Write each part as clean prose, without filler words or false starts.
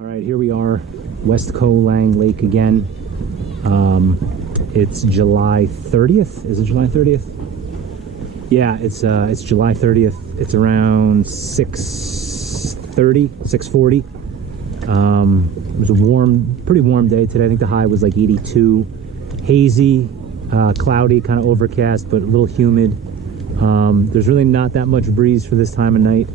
All right, here we are, Westcolang Lake again. It's July 30th. Is it July 30th? Yeah, it's July 30th. It's around 6:30, 6:40. It was a pretty warm day today. I think the high was like 82. Hazy, cloudy, kind of overcast, but a little humid. There's really not that much breeze for this time of night.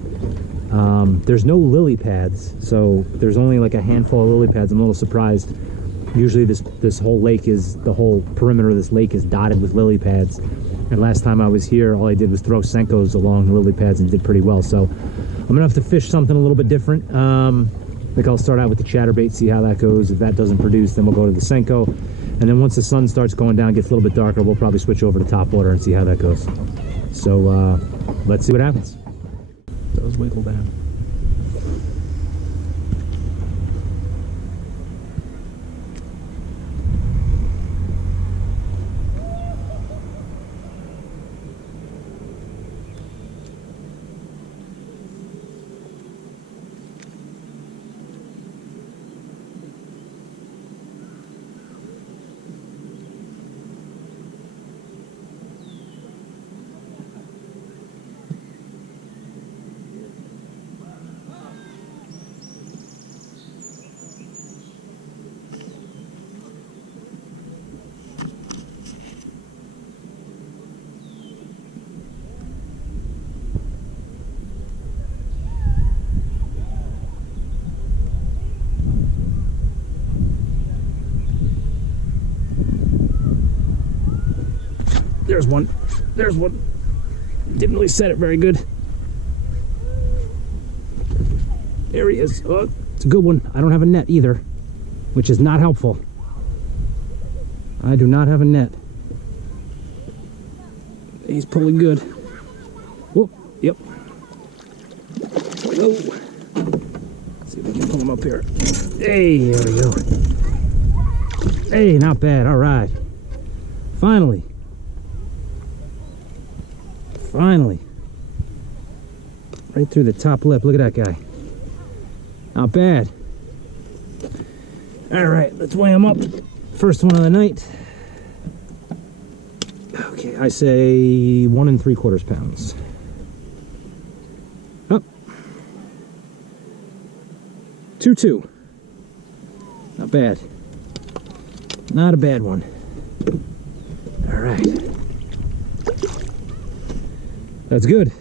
There's no lily pads, so there's only like a handful of lily pads. I'm a little surprised. Usually this whole lake is, the whole perimeter of this lake is dotted with lily pads. And last time I was here, all I did was throw Senkos along the lily pads and did pretty well. So I'm gonna have to fish something a little bit different. I think I'll start out with the chatterbait, see how that goes. If that doesn't produce, then we'll go to the Senko. And then once the sun starts going down, gets a little bit darker, we'll probably switch over to top water and see how that goes. So let's see what happens. Those wiggle down. There's one. There's one. Didn't really set it very good. There he is. Oh, it's a good one. I don't have a net either, which is not helpful. I do not have a net. He's pulling good. Whoop. Yep. There we go. Let's see if we can pull him up here. Hey, there we go. Hey, not bad. All right. Finally. Finally. Right through the top lip. Look at that guy. Not bad. All right, let's weigh him up. First one of the night. Okay, I say 1 3/4 pounds. Up. 2.2. Not bad. Not a bad one. All right. That's good.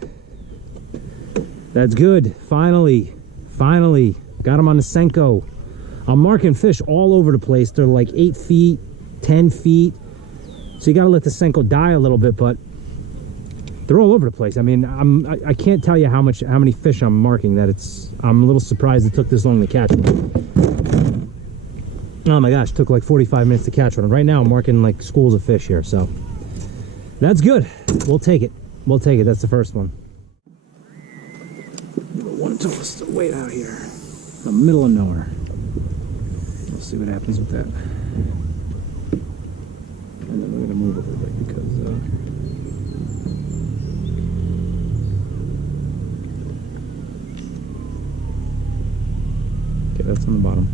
That's good. Finally got him on the Senko. I'm marking fish all over the place. They're like 8 feet, 10 feet. So you got to let the Senko die a little bit, but they're all over the place. I mean, I can't tell you how many fish I'm marking. I'm a little surprised it took this long to catch one. Oh my gosh, it took like 45 minutes to catch one. Right now I'm marking like schools of fish here, so that's good. We'll take it. We'll take it. That's the first one. One toast weight out here. The middle of nowhere. We'll see what happens with that. And then we're going to move a little bit because okay, that's on the bottom.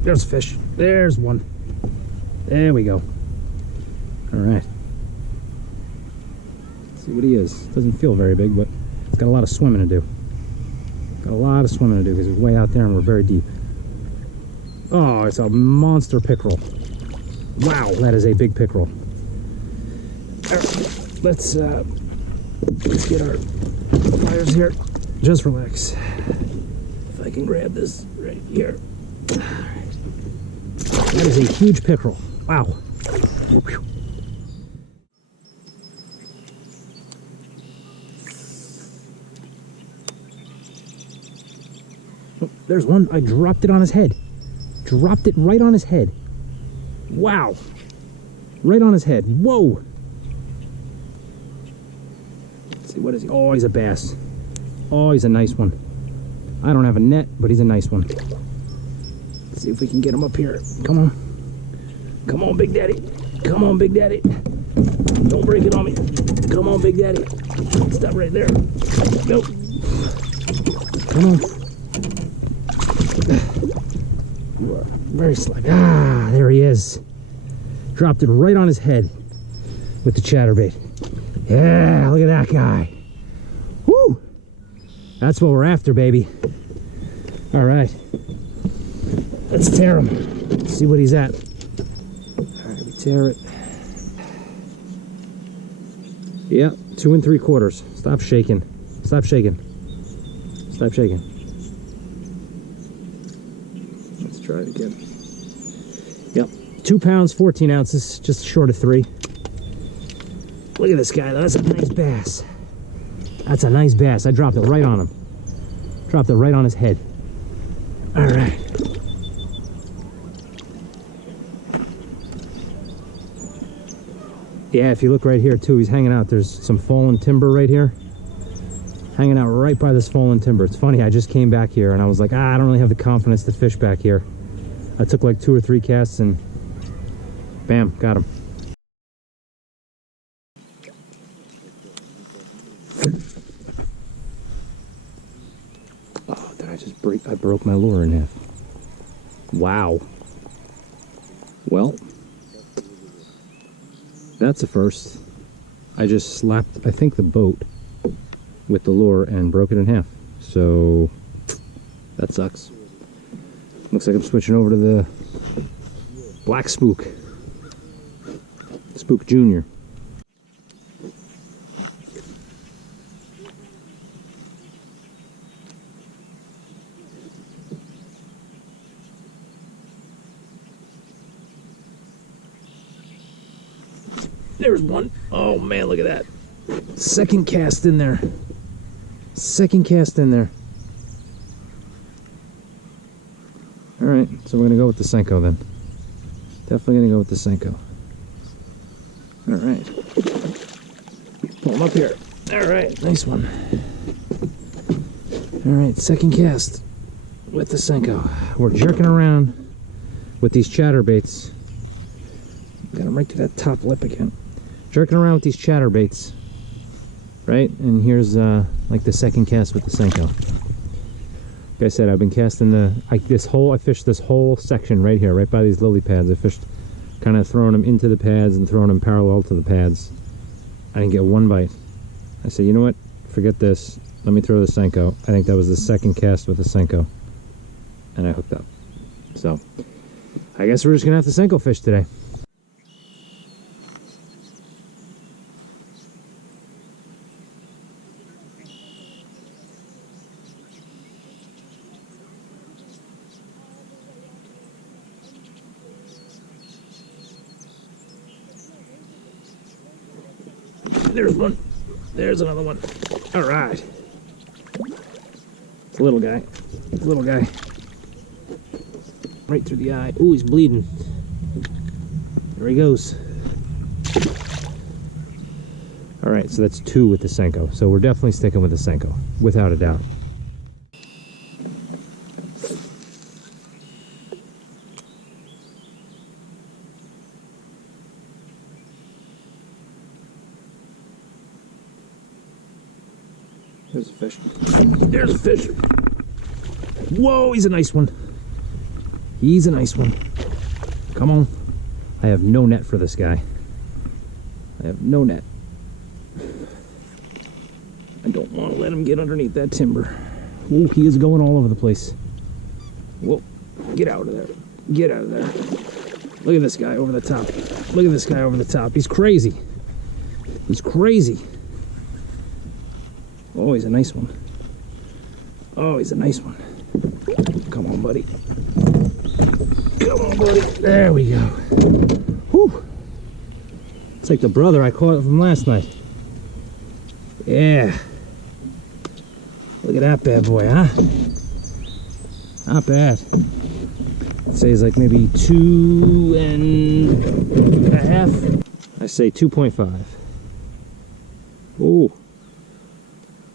There's a fish. There's one. There we go. All right. Let's see what he is. Doesn't feel very big, but it's got a lot of swimming to do. Got a lot of swimming to do because it's way out there and we're very deep. Oh, it's a monster pickerel. Wow, that is a big pickerel. All right, let's get our pliers here. Just relax. If I can grab this right here. All right. That is a huge pickerel. Wow. Oh, there's one. I dropped it on his head. Dropped it right on his head. Wow. Right on his head. Whoa. Let's see see, what is he? Oh, he's a bass. Oh, he's a nice one. I don't have a net, but he's a nice one. Let's see if we can get him up here. Come on. Come on, Big Daddy. Come on, Big Daddy. Don't break it on me. Come on, Big Daddy. Stop right there. Nope. Come on. You are very slack. Ah, there he is. Dropped it right on his head with the chatterbait. Yeah, look at that guy. Woo! That's what we're after, baby. All right. Let's tear him. Let's see what he's at. All right, we tear it. Yeah, 2 3/4. Stop shaking. Stop shaking. Stop shaking. Let's try it again. Yep, 2 pounds, 14 ounces, just short of 3. Look at this guy, though. That's a nice bass. That's a nice bass. I dropped it right on him. Dropped it right on his head. All right. Yeah, if you look right here too, he's hanging out. There's some fallen timber right here. Hanging out right by this fallen timber. It's funny, I just came back here and I was like, I don't really have the confidence to fish back here. I took like 2 or 3 casts and bam, got him. Oh, did I just break? I broke my lure in half. Wow. Well, that's a first. I just slapped, I think, the boat with the lure and broke it in half. So that sucks. Looks like I'm switching over to the Black Spook. Spook Junior. There's one. Oh man, look at that. Second cast in there. Second cast in there. Alright, so we're going to go with the Senko then. Definitely going to go with the Senko. Alright. Pull him up here. Alright, nice one. Alright, second cast with the Senko. We're jerking around with these chatterbaits. Got him right to that top lip again. Jerking around with these chatterbaits, right? And here's like the second cast with the Senko. Like I said, I've been casting I fished this whole section right here, right by these lily pads. I fished, kind of throwing them into the pads and throwing them parallel to the pads. I didn't get one bite. I said, you know what? Forget this. Let me throw the Senko. I think that was the second cast with the Senko, and I hooked up. So, I guess we're just gonna have to Senko fish today. There's one. There's another one. All right. It's a little guy. It's a little guy. Right through the eye. Ooh, he's bleeding. There he goes. All right, so that's 2 with the Senko. So we're definitely sticking with the Senko, without a doubt. There's a fish. There's a fish. Whoa, he's a nice one. He's a nice one. Come on. I have no net for this guy. I have no net. I don't want to let him get underneath that timber. Oh, he is going all over the place. Whoa, get out of there. Get out of there. Look at this guy over the top. Look at this guy over the top. He's crazy. He's crazy. Oh, he's a nice one. Oh, he's a nice one. Come on, buddy. Come on, buddy. There we go. Whew. It's like the brother I caught from last night. Yeah. Look at that bad boy, huh? Not bad. I'd say it's like maybe 2.5. I say 2.5. Oh.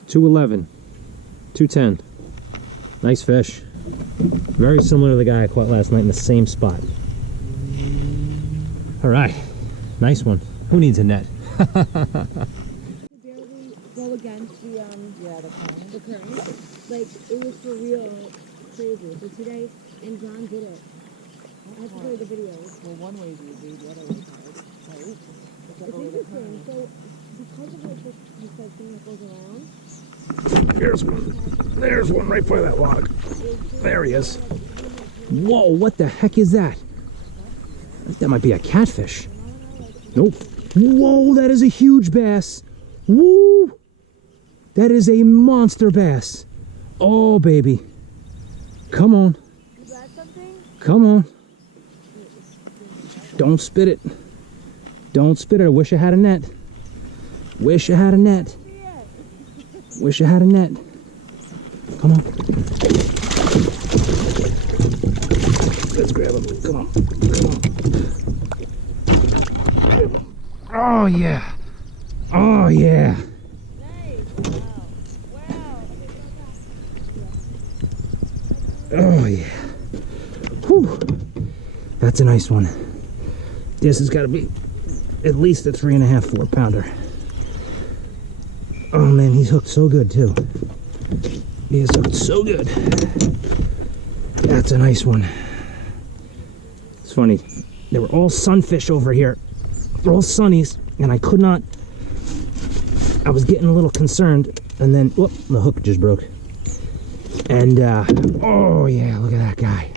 211, 210. Nice fish. Very similar to the guy I caught last night in the same spot. All right, nice one. Who needs a net? Barely go against the current. Like, it was for real crazy. So today, and John did it. I have to play the videos. Well, one way is easy, the other way is hard. Right? It's interesting. So, because of like this thing that goes around. There's one. There's one right by that log. There he is. Whoa, what the heck is that? I think that might be a catfish. Nope. Whoa, that is a huge bass. Woo! That is a monster bass. Oh, baby. Come on. You got something? Come on. Don't spit it. Don't spit it. I wish I had a net. Wish I had a net. Wish I had a net. Come on. Let's grab him. Come on. Come on. Oh, yeah. Oh, yeah. Oh, yeah. Whew. That's a nice one. This has got to be at least a 3.5, 4 pounder. Oh, man, he's hooked so good, too. He is hooked so good. That's a nice one. It's funny. They were all sunfish over here. They're all sunnies, and I could not... I was getting a little concerned, and then... Whoop, the hook just broke. And, oh, yeah, look at that guy.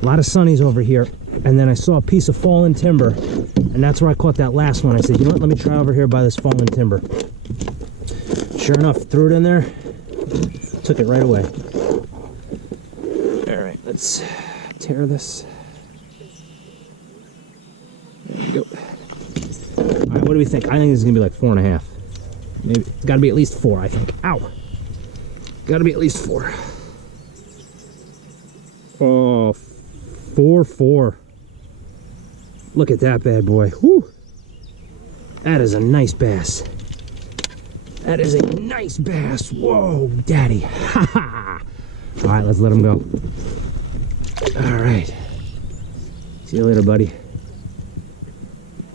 A lot of sunnies over here. And then I saw a piece of fallen timber, and that's where I caught that last one. I said, you know what, let me try over here by this fallen timber. Sure enough, threw it in there, took it right away. All right, let's tear this. There we go. All right, what do we think? I think this is gonna be like 4.5. Maybe, it's gotta be at least 4, I think. Ow! Gotta be at least 4. Oh, 4. Look at that bad boy. Whew! That is a nice bass. That is a nice bass. Whoa, daddy. Ha ha. All right, let's let him go. All right. See you later, buddy.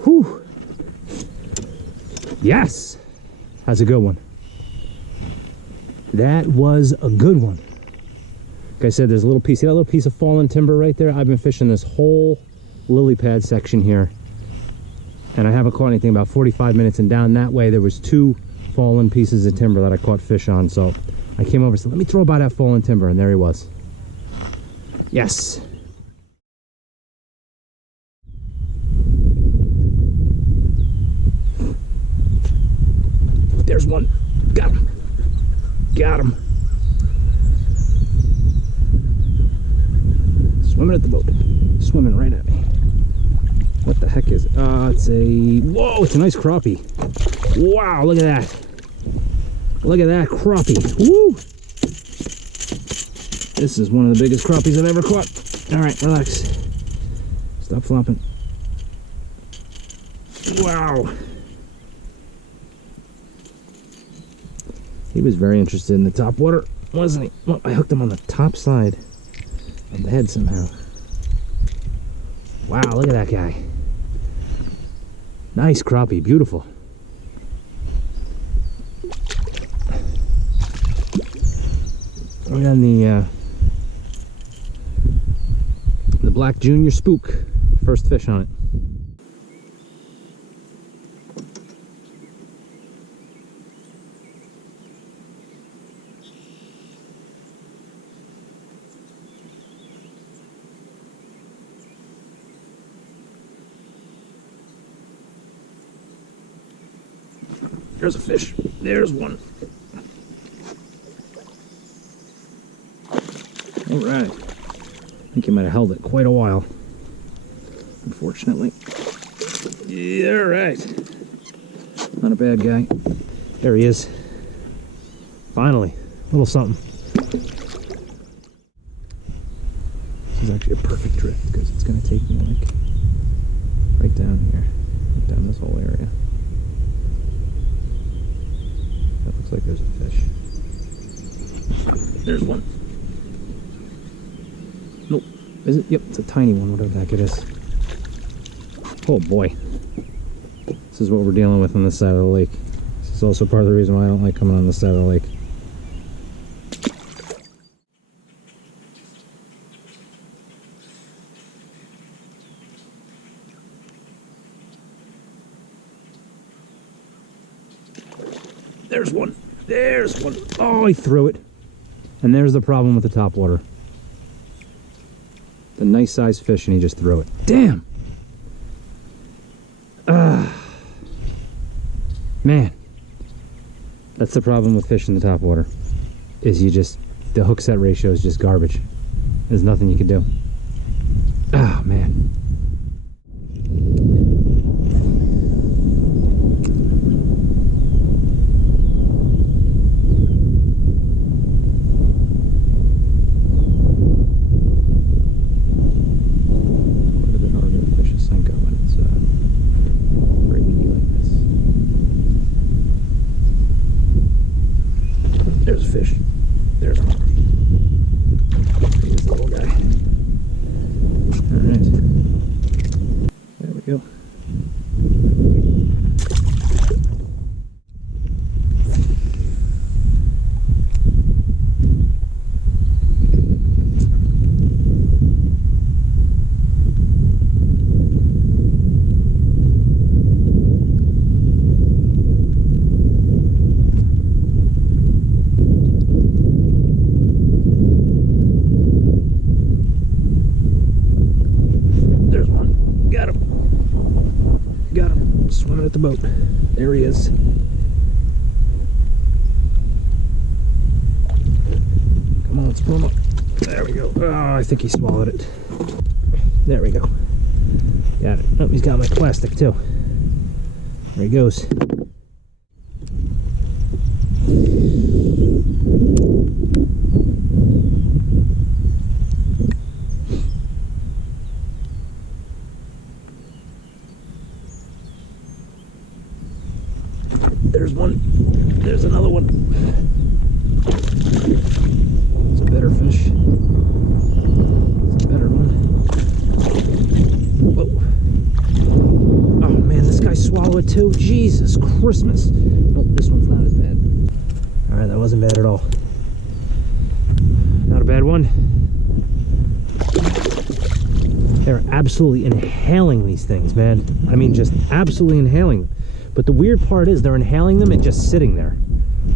Whew. Yes. That's a good one. That was a good one. Like I said, there's a little piece. See that little piece of fallen timber right there? I've been fishing this whole lily pad section here, and I haven't caught anything about 45 minutes, and down that way there was 2 fallen pieces of timber that I caught fish on. So I came over and said, let me throw by that fallen timber, and there he was. Yes. There's one. Got him. Got him. Swimming at the boat. Swimming right at me. What the heck is it? It's a... Whoa, it's a nice crappie. Wow, look at that. Look at that crappie. Woo! This is one of the biggest crappies I've ever caught. All right, relax. Stop flopping. Wow. He was very interested in the top water, wasn't he? Well, I hooked him on the top side of the head somehow. Wow, look at that guy. Nice crappie, beautiful. Right on the Black Junior Spook. First fish on it. There's a fish. There's one. All right. I think he might have held it quite a while, unfortunately. Yeah, all right. Not a bad guy. There he is. Finally, a little something. This is actually a perfect drift because it's going to take me like right down here, right down this whole area. That looks like there's a fish. There's one. Nope. Is it? Yep, it's a tiny one, whatever the heck it is. Oh boy. This is what we're dealing with on this side of the lake. This is also part of the reason why I don't like coming on this side of the lake. There's one. There's one. Oh, he threw it. And there's the problem with the topwater. The nice sized fish and he just threw it. Damn. Man. That's the problem with fish in the topwater. Is the hook set ratio is just garbage. There's nothing you can do. Oh, man. There's a fish. There's one. This little guy. Alright. There we go. Swimming at the boat. There he is. Come on, let's pull him up. There we go. Oh, I think he swallowed it. There we go. Got it. Oh, he's got my plastic too. There he goes. There's one. There's another one. It's a better fish. It's a better one. Whoa. Oh man, this guy swallowed it too. Jesus Christmas. Nope, this one's not as bad. Alright, that wasn't bad at all. Not a bad one. They're absolutely inhaling these things, man. I mean, just absolutely inhaling them. But the weird part is they're inhaling them and just sitting there.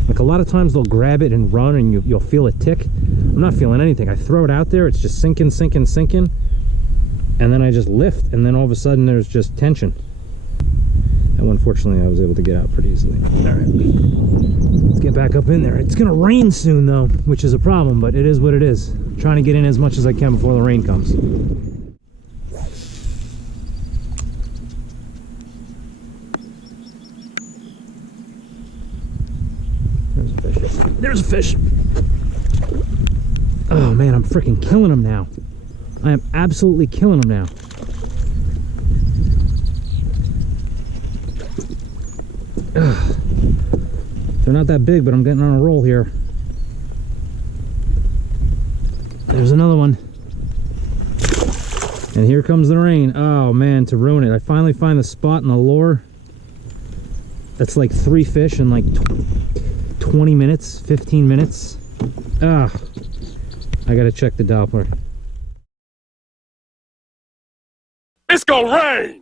Like a lot of times they'll grab it and run and you'll feel it tick. I'm not feeling anything. I throw it out there, it's just sinking, sinking, sinking. And then I just lift and then all of a sudden there's just tension. And unfortunately I was able to get out pretty easily. All right, let's get back up in there. It's gonna rain soon though, which is a problem, but it is what it is. I'm trying to get in as much as I can before the rain comes. There's a fish. Oh man, I'm freaking killing them now. I am absolutely killing them now. Ugh. They're not that big, but I'm getting on a roll here. There's another one. And here comes the rain. Oh man, to ruin it. I finally find the spot in the lure. That's like 3 fish in like 20 minutes, 15 minutes. Ah, I gotta check the Doppler. It's gonna rain!